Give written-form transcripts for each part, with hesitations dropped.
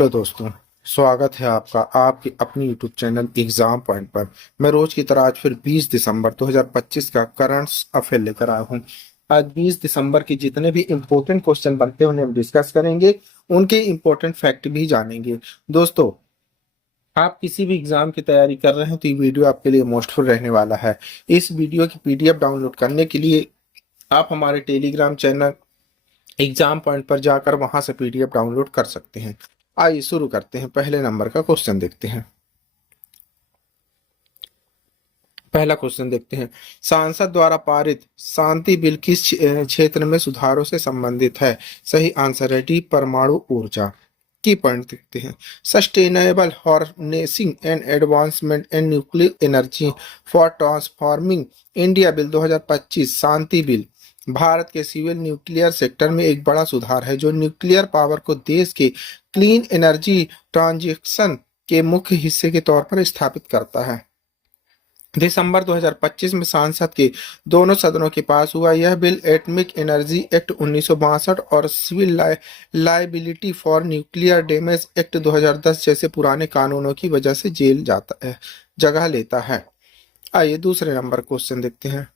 Hello दोस्तों। स्वागत है आपका आपकी अपनी यूट्यूब चैनल एग्जाम पॉइंट पर। मैं रोज की तरह आज फिर 20 दिसंबर 2025 का करंट अफेयर लेकर आया हूं। आज 20 दिसंबर के जितने भी इम्पोर्टेंट क्वेश्चन बनते हैं उन्हें हम डिस्कस करेंगे, उनके इम्पोर्टेंट फैक्ट भी जानेंगे। दोस्तों, आप किसी भी एग्जाम की तैयारी कर रहे हैं तो ये वीडियो आपके लिए मोस्टफुल रहने वाला है। इस वीडियो की पीडीएफ डाउनलोड करने के लिए आप हमारे टेलीग्राम चैनल एग्जाम पॉइंट पर जाकर वहां से पीडीएफ डाउनलोड कर सकते हैं। आइए शुरू करते हैं। पहले नंबर का क्वेश्चन देखते हैं। पहला क्वेश्चन देखते हैं। सांसद द्वारा पारित शांति बिल किस क्षेत्र में सुधारों से संबंधित है? सही आंसर है डी, परमाणु ऊर्जा। की पॉइंट देखते हैं। Sustainable harnessing and advancement and nuclear energy for transforming India bill 2025 Shanti bill Bharat के सिविल न्यूक्लियर सेक्टर में एक बड़ा सुधार है, जो न्यूक्लियर पावर को देश के क्लीन एनर्जी ट्रांजिशन के मुख्य हिस्से के तौर पर स्थापित करता है। दिसंबर 2025 में संसद के दोनों सदनों के पास हुआ यह बिल एटॉमिक एनर्जी एक्ट 1962 और civil liability for nuclear damage act 2010 जैसे पुराने कानूनों की वजह से जेल जाता है जगह लेता है। आइए दूसरे नंबर क्वेश्चन देखते हैं।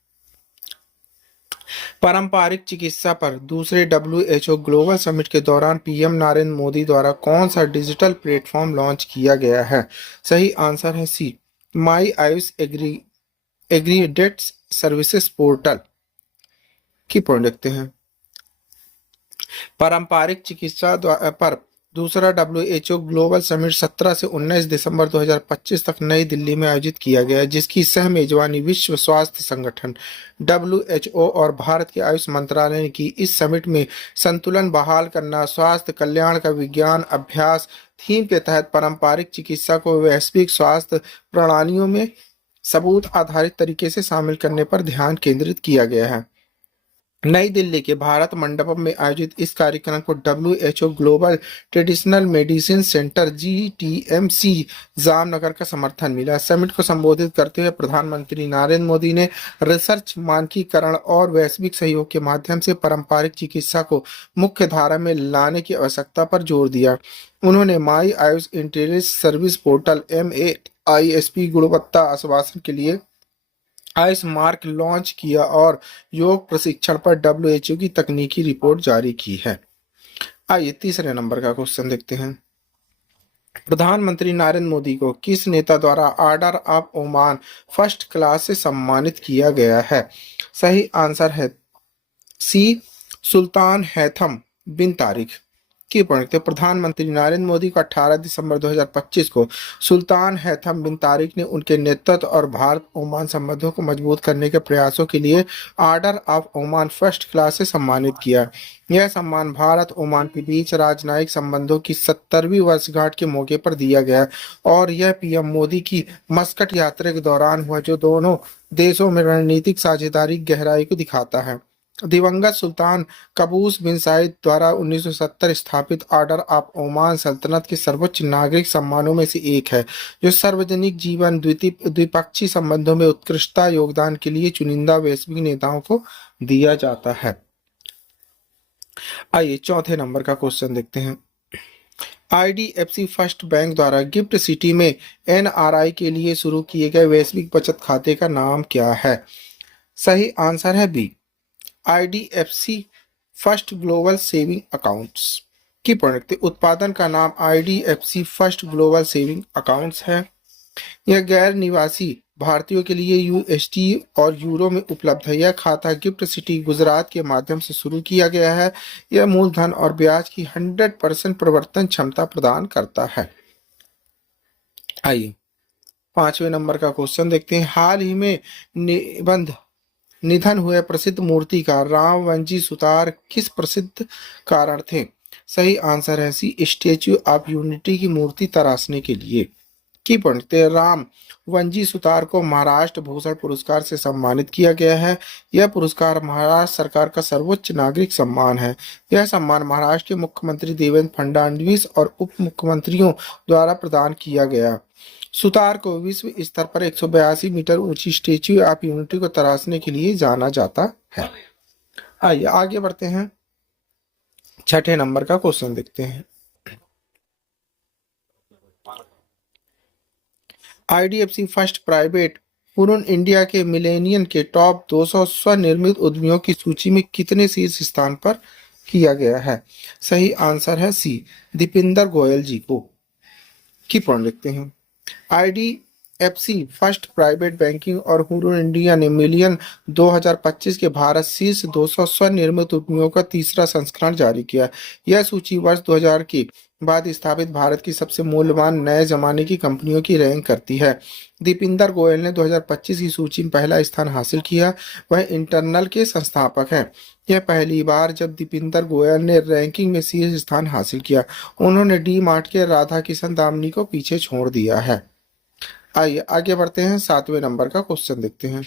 पारंपरिक चिकित्सा पर दूसरे WHO ग्लोबल समिट के दौरान पीएम नरेंद्र मोदी द्वारा कौन सा डिजिटल प्लेटफॉर्म लॉन्च किया गया है? सही आंसर है सी, माई आयुष एग्रीडेट्स सर्विसेज पोर्टल। की पॉइंट देखते हैं। पारंपरिक चिकित्सा पर दूसरा WHO ग्लोबल समिट 17 से 19 दिसंबर 2025 तक नई दिल्ली में आयोजित किया गया, जिसकी सह मेजबानी विश्व स्वास्थ्य संगठन WHO और भारत के आयुष मंत्रालय ने की। इस समिट में संतुलन बहाल करना, स्वास्थ्य कल्याण का विज्ञान अभ्यास थीम के तहत पारंपरिक चिकित्सा को वैश्विक स्वास्थ्य प्रणालियों में सबूत आधारित तरीके से शामिल करने पर ध्यान केंद्रित किया गया है। नई दिल्ली के भारत मंडपम में आयोजित इस कार्यक्रम को WHO global traditional medicine centre GTMC Jamnagar का समर्थन मिला। समिट को संबोधित करते हुए प्रधानमंत्री नरेंद्र मोदी ने रिसर्च, मानकीकरण और वैश्विक सहयोग के माध्यम से पारंपरिक चिकित्सा को मुख्य धारा में लाने की आवश्यकता पर जोर दिया। उन्होंने my AYUSH integrated service portal MAISP गुणवत्ता आश्वासन के लिए आयुष मार्क लॉन्च किया और योग प्रशिक्षण पर WHO की तकनीकी रिपोर्ट जारी की है। आइए तीसरे नंबर का क्वेश्चन देखते हैं। प्रधानमंत्री नरेंद्र मोदी को किस नेता द्वारा order of Oman first class से सम्मानित किया गया है? सही आंसर है सी, सुल्तान हैथम बिन तारिक। की पॉइंट। प्रधानमंत्री नरेंद्र मोदी को 18 दिसंबर 2025 को सुल्तान हैथम बिन तारिक ने उनके नेतृत्व और भारत ओमान संबंधों को मजबूत करने के प्रयासों के लिए order of Oman first class से सम्मानित किया। यह सम्मान भारत ओमान के बीच राजनयिक संबंधों की 70वीं वर्षगांठ के मौके पर दिया गया और यह पीएम मोदी की मस्कट यात्रा के दौरान हुआ, जो दोनों देशों में रणनीतिक साझेदारी की गहराई को दिखाता है। दिवंगत सुल्तान कबूस बिन साइद द्वारा 1970 स्थापित ऑर्डर ऑफ ओमान सल्तनत के सर्वोच्च नागरिक सम्मानों में से एक है, जो सार्वजनिक जीवन, द्विपक्षीय संबंधों में उत्कृष्टता योगदान के लिए चुनिंदा वैश्विक नेताओं को दिया जाता है। आइए चौथे नंबर का क्वेश्चन देखते हैं। IDFC फर्स्ट बैंक द्वारा गिफ्ट सिटी में NRI के लिए शुरू किए गए वैश्विक बचत खाते का नाम क्या है? सही आंसर है B, IDFC first global saving accounts. Key point. उत्पादन का नाम IDFC first global saving accounts है। यह गैर निवासी भारतीयों के लिए USD और यूरो में उपलब्ध है। यह खाता गिफ्ट सिटी गुजरात के माध्यम से शुरू किया गया है। यह मूलधन और ब्याज की 100% प्रवर्तन क्षमता प्रदान करता है। आइए पांचवें नंबर का क्वेश्चन देखते हैं। हाल ही में निधन हुए प्रसिद्ध मूर्तिकार रामवंजी सुतार किस प्रसिद्ध कारण थे? सही आंसर है सी, स्टैच्यू ऑफ यूनिटी की मूर्ति तराशने के लिए। की पॉइंट। राम वंजी सुतार को महाराष्ट्र भूषण पुरस्कार से सम्मानित किया गया है। यह पुरस्कार महाराष्ट्र सरकार का सर्वोच्च नागरिक सम्मान है। यह सम्मान महाराष्ट्र के मुख्यमंत्री देवेंद्र फडणवीस और उप मुख्यमंत्रियों द्वारा प्रदान किया गया। सुतार को विश्व स्तर पर 182 मीटर ऊंची स्टैच्यू ऑफ यूनिटी को तराशने के लिए जाना जाता है। आइए आगे बढ़ते हैं। छठे नंबर का क्वेश्चन देखते हैं। IDFC first private Hurun India के मिलेनियम के टॉप 200 स्वनिर्मित उद्यमियों की सूची में कितने शीर्ष स्थान पर किया गया है? सही आंसर है सी, दीपिंदर गोयल जी को। की पढ़ लिखते हैं। आईडीएफसी फर्स्ट प्राइवेट बैंकिंग और हुरुन इंडिया ने मिलियन 2025 के भारत शीर्ष 200 स्वनिर्मित उद्यमियों का तीसरा संस्करण जारी किया। यह सूची वर्ष 2000 के बाद स्थापित भारत की सबसे मूल्यवान नए जमाने की कंपनियों की रैंक करती है। दीपिंदर गोयल ने 2025 की सूची में पहला स्थान हासिल किया। वह इंटरनल के संस्थापक हैं। यह पहली बार जब दीपिंदर गोयल ने रैंकिंग में शीर्ष स्थान हासिल किया। उन्होंने डी मार्ट के राधा किशन दामनी को पीछे छोड़ दिया है। आइए आगे बढ़ते हैं, 7वें नंबर का क्वेश्चन देखते हैं।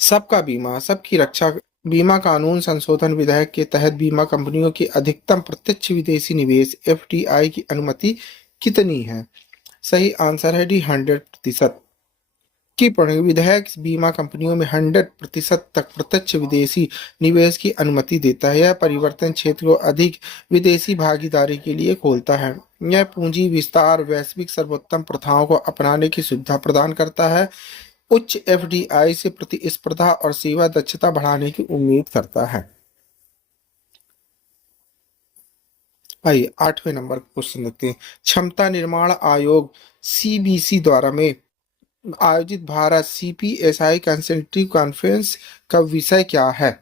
सबका बीमा सबकी रक्षा बीमा कानून संशोधन विधेयक के तहत बीमा कंपनियों की अधिकतम प्रत्यक्ष विदेशी निवेश एफडीआई की अनुमति कितनी है? सही आंसर है डी 100%। की पढ़ेंगे। विधेयक बीमा कंपनियों में 100% तक प्रत्यक्ष विदेशी निवेश की अनुमति देता है। यह परिवर्तन क्षेत्र को अधिक विदेशी भागीदारी के लिए खोलता है। यह पूंजी विस्तार वैश्विक सर्वोत्तम प्रथाओं को अपनाने की सुविधा प्रदान करता है। उच्च एफडीआई से प्रतिस्पर्धा और सेवा दक्षता बढ़ाने की उम्मीद करता है। आइए 8वें नंबर का क्वेश्चन देखते हैं। क्षमता निर्माण आयोग सीबीसी द्वारा में आयोजित भारत सीपीएसआई कंसल्टेटिव कॉन्फ्रेंस का विषय क्या है?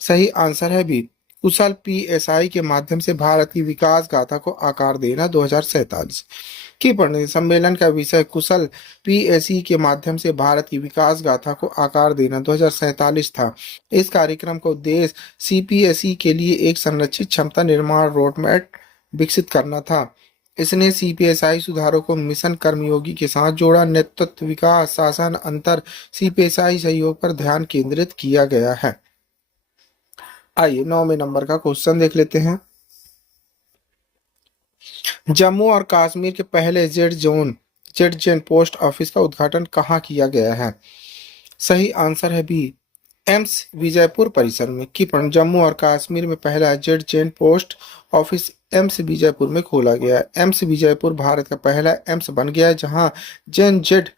सही आंसर है बी, कुशल पीएसआई के माध्यम से भारत की विकास गाथा को आकार देना 2047 की पढ़ने। सम्मेलन का विषय कुशल पीएसई के माध्यम से भारत की विकास गाथा को आकार देना 2047 था। इस कार्यक्रम का उद्देश्य सीपीएसई के लिए एक संरचित क्षमता निर्माण रोडमैप विकसित करना था। इसने सीपीएसआई सुधारों को मिशन कर्मयोगी के साथ जोड़ा। नेतृत्व विकास शासन अंतर सीपीएसआई सहयोग पर ध्यान केंद्रित किया गया है। आइए 9वें नंबर का क्वेश्चन देख लेते हैं। जम्मू और कश्मीर के पहले जेड पोस्ट ऑफिस का उद्घाटन कहाँ किया गया है? सही आंसर है बी, एम्स विजयपुर परिसर में। की पढ़ जम्मू और कश्मीर में पहला Z post office AIIMS Vijaypur में खोला गया। एम्स विजयपुर भारत का पहला एम्स बन गया जहां जेड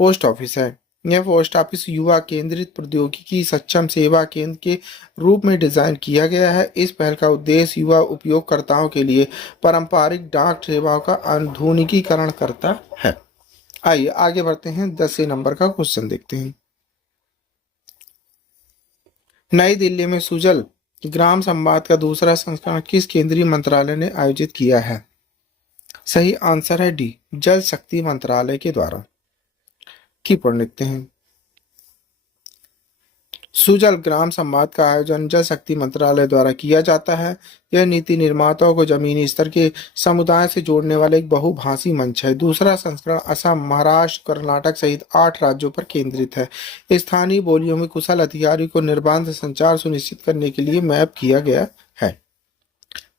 पोस्ट ऑफिस है। यह पोस्ट ऑफिस युवा केंद्रित प्रौद्योगिकी सक्षम सेवा केंद्र के रूप में डिजाइन किया गया है। इस पहल का उद्देश्य युवा उपयोगकर्ताओं के लिए पारंपरिक डाक सेवाओं का आधुनिकीकरण करता है। आइए आगे बढ़ते हैं, 10वें नंबर का क्वेश्चन देखते हैं। नई दिल्ली में सुजल ग्राम संवाद का दूसरा संस्करण किस केंद्रीय मंत्रालय ने आयोजित किया है? सही आंसर है डी, जल शक्ति मंत्रालय के द्वारा। की पढ़ लिखते हैं। सुजल ग्राम संवाद का आयोजन जल शक्ति मंत्रालय द्वारा किया जाता है। यह नीति निर्माताओं को जमीनी स्तर के समुदाय से जोड़ने वाला एक बहुभाषी मंच है। दूसरा संस्करण असम, महाराष्ट्र, कर्नाटक सहित 8 राज्यों पर केंद्रित है। स्थानीय बोलियों में कुशल अधिकारी को निर्बाध संचार सुनिश्चित करने के लिए मैप किया गया है।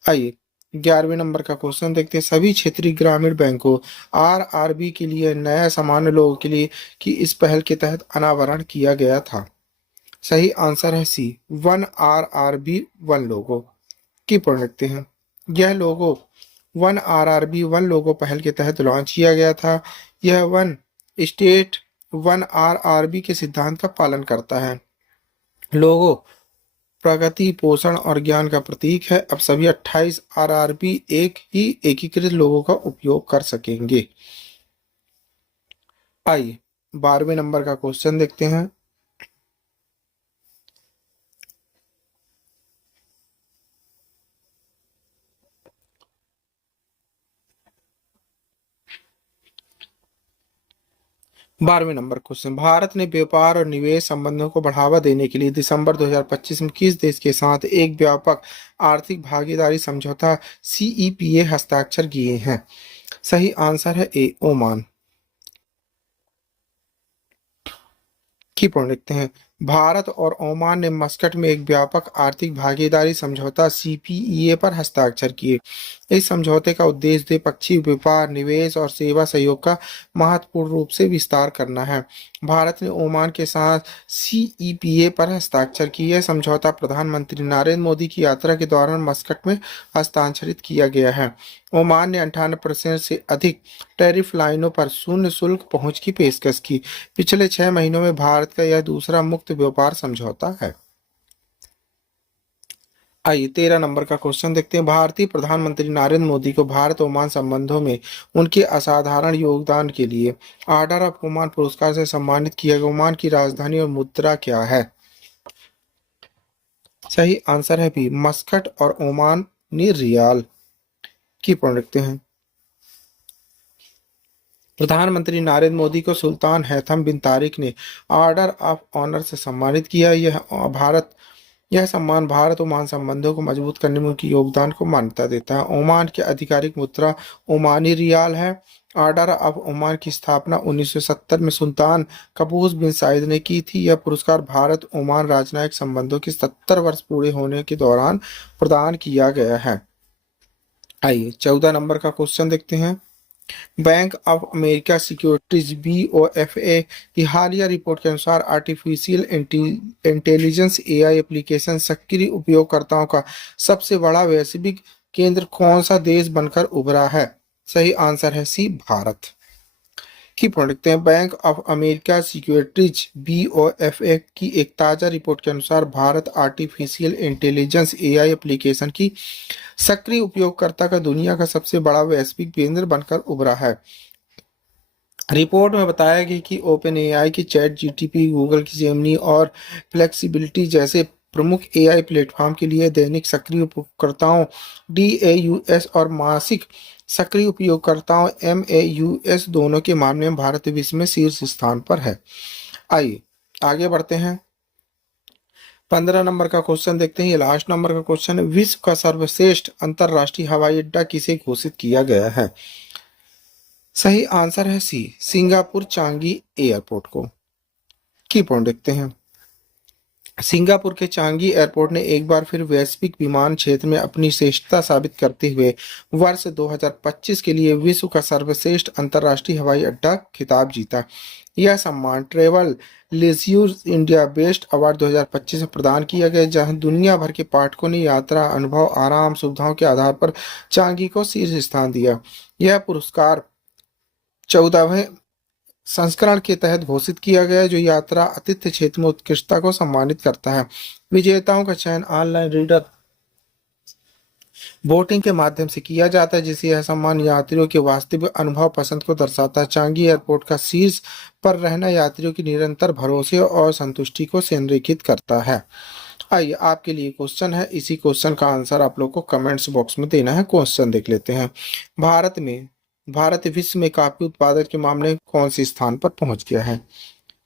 आइए 11वें नंबर का क्वेश्चन देखते हैं। सभी क्षेत्रीय ग्रामीण बैंकों आरआरबी के लिए नया सामान्य लोगों के लिए कि इस पहल के तहत अनावरण किया गया था। सही आंसर है सी, 1 आरआरबी 1 लोगो। की पढ़ लिखते हैं। यह लोगो 1 आरआरबी 1 लोगो पहल के तहत लॉन्च किया गया था। यह 1 स्टेट 1 आरआरबी के सिद्धांत का पालन करता है। लोगो प्रगति, पोषण और ज्ञान का प्रतीक है। अब सभी 28 आरआरबी एक ही एकीकृत लोगों का उपयोग कर सकेंगे। आइए 12वें नंबर का क्वेश्चन देखते हैं। बारहवें नंबर क्वेश्चन। भारत ने व्यापार और निवेश संबंधों को बढ़ावा देने के लिए दिसंबर 2025 में किस देश के साथ एक व्यापक आर्थिक भागीदारी समझौता सीईपीए हस्ताक्षर किए हैं? सही आंसर है ए, ओमान। की पढ़ लिखते हैं। भारत और ओमान ने मस्कट में एक व्यापक आर्थिक भागीदारी समझौता सीपीईए पर हस्ताक्षर किए। इस समझौते का उद्देश्य द्विपक्षीय व्यापार, निवेश और सेवा सहयोग का महत्वपूर्ण रूप से विस्तार करना है। भारत ने ओमान के साथ सीईपीए पर हस्ताक्षर किए। समझौता प्रधानमंत्री नरेंद्र मोदी की यात्रा के दौरान मस्कट में हस्ताक्षरित किया गया है। ओमान ने 98% से अधिक टैरिफ लाइनों पर शून्य शुल्क पहुंच की पेशकश की। पिछले 6 महीनों में भारत का यह दूसरा मुक्त व्यापार समझौता है। आइए 13 नंबर का क्वेश्चन देखते हैं। भारतीय प्रधानमंत्री नरेंद्र मोदी को भारत ओमान संबंधों में उनके असाधारण योगदान के लिए ऑर्डर ऑफ ओमान पुरस्कार से सम्मानित किया गया। ओमान की राजधानी और मुद्रा क्या है? सही आंसर है बी, मस्कट और ओमानी रियाल। की पॉइंट रखते हैं। प्रधानमंत्री नरेंद्र मोदी को सुल्तान हैथम बिन तारिक ने ऑर्डर ऑफ ऑनर से सम्मानित किया। यह सम्मान भारत ओमान संबंधों को मजबूत करने में उनके योगदान को मान्यता देता है। ओमान की आधिकारिक मुद्रा ओमानी रियाल है। ऑर्डर ऑफ ओमान की स्थापना 1970 में सुल्तान कबूस बिन साइद ने की थी। यह पुरस्कार भारत ओमान राजनयिक संबंधों के 70 वर्ष पूरे होने के दौरान प्रदान किया गया है। आइए 14 नंबर का क्वेश्चन देखते हैं। Bank of America securities BOFA की हालिया रिपोर्ट के अनुसार आर्टिफिशियल इंटेलिजेंस AI एप्लीकेशन सक्रिय उपयोगकर्ताओं का सबसे बड़ा वैश्विक केंद्र कौन सा देश बनकर उभरा है? सही आंसर है सी, भारत। की पॉइंट लिखते हैं। Bank of America securities BOFA की एक ताजा रिपोर्ट के अनुसार Bharat artificial intelligence AI application की सक्रिय उपयोगकर्ता का दुनिया का सबसे बड़ा वैश्विक केंद्र बनकर उभरा है। रिपोर्ट में बताया गया कि ओपन AI की चैट GTP, गूगल की जेमिनी और फ्लेक्सिबिलिटी जैसे प्रमुख AI प्लेटफॉर्म के लिए दैनिक सक्रिय उपयोगकर्ताओं DAUs और मासिक सक्रिय उपयोगकर्ताओं MAUs दोनों के मामले में भारत विश्व में शीर्ष स्थान पर है। आइए आगे बढ़ते हैं। 15 नंबर का क्वेश्चन देखते हैं। ये लास्ट नंबर का क्वेश्चन है। विश्व का सर्वश्रेष्ठ अंतरराष्ट्रीय हवाई अड्डा किसे घोषित किया गया है? सही आंसर है सी, सिंगापुर चांगी एयरपोर्ट को। की पॉइंट देखते हैं। सिंगापुर के चांगी एयरपोर्ट ने एक बार फिर वैश्विक विमान क्षेत्र में अपनी श्रेष्ठता साबित करते हुए वर्ष 2025 के लिए विश्व का सर्वश्रेष्ठ अंतरराष्ट्रीय हवाई अड्डा खिताब जीता। यह सम्मान ट्रेवल लीज्यूर इंडिया बेस्ट अवार्ड 2025 में प्रदान किया गया, जहां दुनिया भर के पाठकों ने यात्रा अनुभव, आराम, सुविधाओं के आधार पर चांगी को शीर्ष स्थान दिया। यह पुरस्कार 14वें संस्करण के तहत घोषित किया गया, जो यात्रा आतिथ्य क्षेत्र में उत्कृष्टता को सम्मानित करता है। विजेताओं का चयन ऑनलाइन रीडर वोटिंग के माध्यम से किया जाता है, जिससे यह सम्मान यात्रियों के वास्तविक अनुभव पसंद को दर्शाता है। चांगी एयरपोर्ट का शीर्ष पर रहना यात्रियों की निरंतर भरोसे और संतुष्टि को संरेखित करता है। आइए आपके लिए क्वेश्चन है। इसी क्वेश्चन का आंसर आप लोग को कमेंट्स बॉक्स में देना है। क्वेश्चन देख लेते हैं। भारत विश्व में कॉफी उत्पादन के मामले में कौन से स्थान पर पहुंच गया है?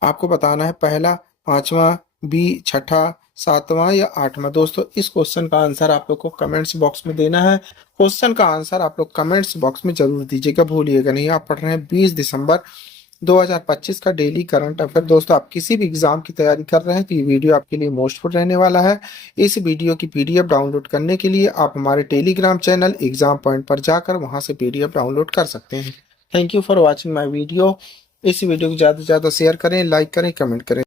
आपको बताना है पहला, पांचवा, बी, छठा, सातवां या आठवां। दोस्तों इस क्वेश्चन का आंसर आप लोग को कमेंट्स बॉक्स में देना है। क्वेश्चन का आंसर आप लोग कमेंट्स बॉक्स में जरूर दीजिएगा, भूलिएगा नहीं। आप पढ़ रहे हैं 20 दिसंबर 2025 का डेली करंट अफेयर। दोस्तों आप किसी भी एग्जाम की तैयारी कर रहे हैं तो ये वीडियो आपके लिए मोस्टफुल रहने वाला है। इस वीडियो की PDF डाउनलोड करने के लिए आप हमारे टेलीग्राम चैनल एग्जाम पॉइंट पर जाकर वहां से PDF डाउनलोड कर सकते हैं। Thank you for watching my video. इस वीडियो को ज़्यादा से ज़्यादा शेयर करें, लाइक करें, कमेंट करें।